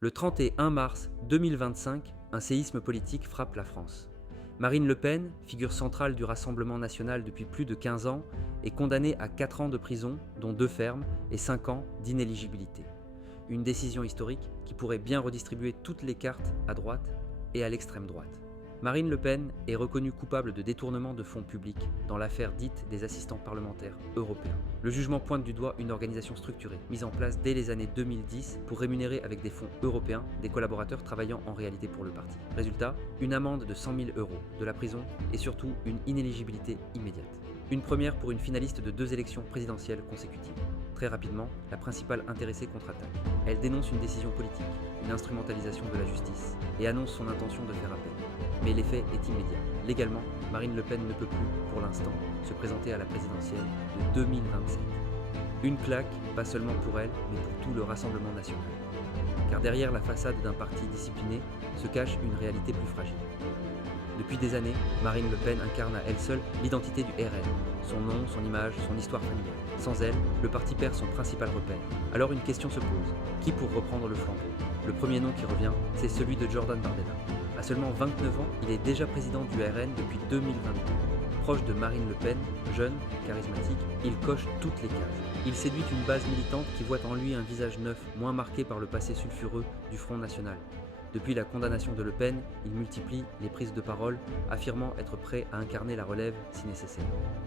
Le 31 mars 2025, un séisme politique frappe la France. Marine Le Pen, figure centrale du Rassemblement national depuis plus de 15 ans, est condamnée à 4 ans de prison, dont 2 fermes, et 5 ans d'inéligibilité. Une décision historique qui pourrait bien redistribuer toutes les cartes à droite et à l'extrême droite. Marine Le Pen est reconnue coupable de détournement de fonds publics dans l'affaire dite des assistants parlementaires européens. Le jugement pointe du doigt une organisation structurée, mise en place dès les années 2010 pour rémunérer avec des fonds européens des collaborateurs travaillant en réalité pour le parti. Résultat, une amende de 100 000 €, de la prison et surtout une inéligibilité immédiate. Une première pour une finaliste de 2 élections présidentielles consécutives. Très rapidement, la principale intéressée contre-attaque. Elle dénonce une décision politique, une instrumentalisation de la justice, et annonce son intention de faire appel. Mais l'effet est immédiat. Légalement, Marine Le Pen ne peut plus, pour l'instant, se présenter à la présidentielle de 2027. Une claque, pas seulement pour elle, mais pour tout le Rassemblement national. Car derrière la façade d'un parti discipliné se cache une réalité plus fragile. Depuis des années, Marine Le Pen incarne à elle seule l'identité du RN, son nom, son image, son histoire familiale. Sans elle, le parti perd son principal repère. Alors une question se pose, qui pour reprendre le flambeau? Le premier nom qui revient, c'est celui de Jordan Bardella. À seulement 29 ans, il est déjà président du RN depuis 2022. Proche de Marine Le Pen, jeune, charismatique, il coche toutes les cases. Il séduit une base militante qui voit en lui un visage neuf, moins marqué par le passé sulfureux du Front National. Depuis la condamnation de Le Pen, il multiplie les prises de parole, affirmant être prêt à incarner la relève si nécessaire.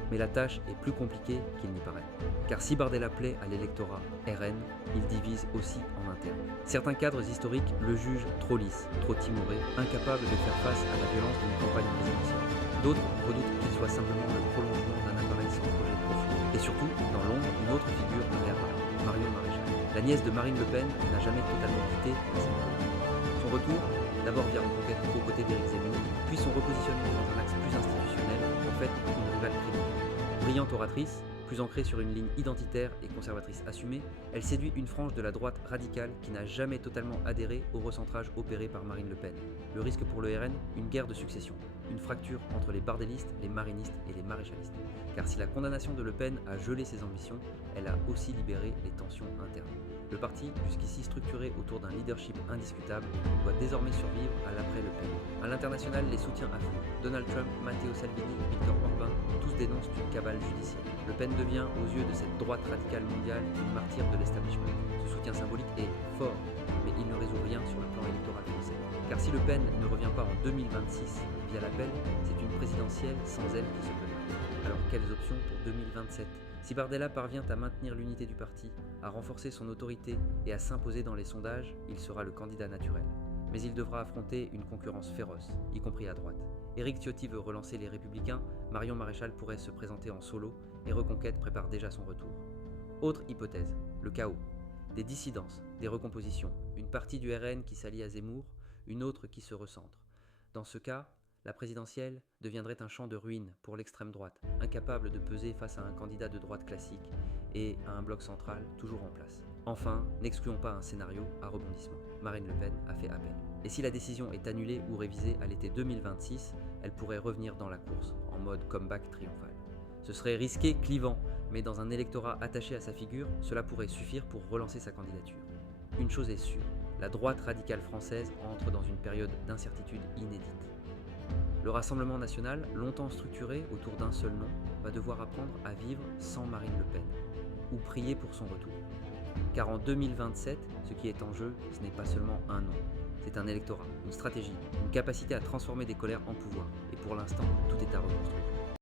Mais la tâche est plus compliquée qu'il n'y paraît. Car si Bardella plaît à l'électorat RN, il divise aussi en interne. Certains cadres historiques le jugent trop lisse, trop timoré, incapable de faire face à la violence d'une campagne présidentielle. D'autres redoutent qu'il soit simplement le prolongement d'un appareil sans projet profond. Et surtout, dans l'ombre, une autre figure réapparaît, Marion Maréchal. La nièce de Marine Le Pen n'a jamais totalement quitté la scène politique. Son retour, d'abord via Reconquête aux côtés d'Éric Zemmour, puis son repositionnement dans un axe plus institutionnel, en fait une rivale crédible. Brillante oratrice, plus ancrée sur une ligne identitaire et conservatrice assumée, elle séduit une frange de la droite radicale qui n'a jamais totalement adhéré au recentrage opéré par Marine Le Pen. Le risque pour le RN, une guerre de succession, une fracture entre les bardélistes, les marinistes et les maréchalistes. Car si la condamnation de Le Pen a gelé ses ambitions, elle a aussi libéré les tensions internes. Le parti, jusqu'ici structuré autour d'un leadership indiscutable, doit désormais survivre à l'après-Le Pen. À l'international, les soutiens affluent. Donald Trump, Matteo Salvini, Viktor Orban, tous dénoncent une cabale judiciaire. Le Pen devient, aux yeux de cette droite radicale mondiale, une martyre de l'establishment. Ce soutien symbolique est fort, mais il ne résout rien sur le plan électoral français. Car si Le Pen ne revient pas en 2026 via l'appel, c'est une présidentielle sans elle qui se présente. Alors quelles options pour 2027 ? Si Bardella parvient à maintenir l'unité du parti, à renforcer son autorité et à s'imposer dans les sondages, il sera le candidat naturel. Mais il devra affronter une concurrence féroce, y compris à droite. Éric Ciotti veut relancer les Républicains, Marion Maréchal pourrait se présenter en solo, et Reconquête prépare déjà son retour. Autre hypothèse, le chaos. Des dissidences, des recompositions, une partie du RN qui s'allie à Zemmour, une autre qui se recentre. Dans ce cas, la présidentielle deviendrait un champ de ruines pour l'extrême droite, incapable de peser face à un candidat de droite classique et à un bloc central toujours en place. Enfin, n'excluons pas un scénario à rebondissement. Marine Le Pen a fait appel. Et si la décision est annulée ou révisée à l'été 2026, elle pourrait revenir dans la course, en mode comeback triomphal. Ce serait risqué, clivant, mais dans un électorat attaché à sa figure, cela pourrait suffire pour relancer sa candidature. Une chose est sûre, la droite radicale française entre dans une période d'incertitude inédite. Le Rassemblement national, longtemps structuré autour d'un seul nom, va devoir apprendre à vivre sans Marine Le Pen, ou prier pour son retour. Car en 2027, ce qui est en jeu, ce n'est pas seulement un nom, c'est un électorat, une stratégie, une capacité à transformer des colères en pouvoir, et pour l'instant, tout est à reconstruire.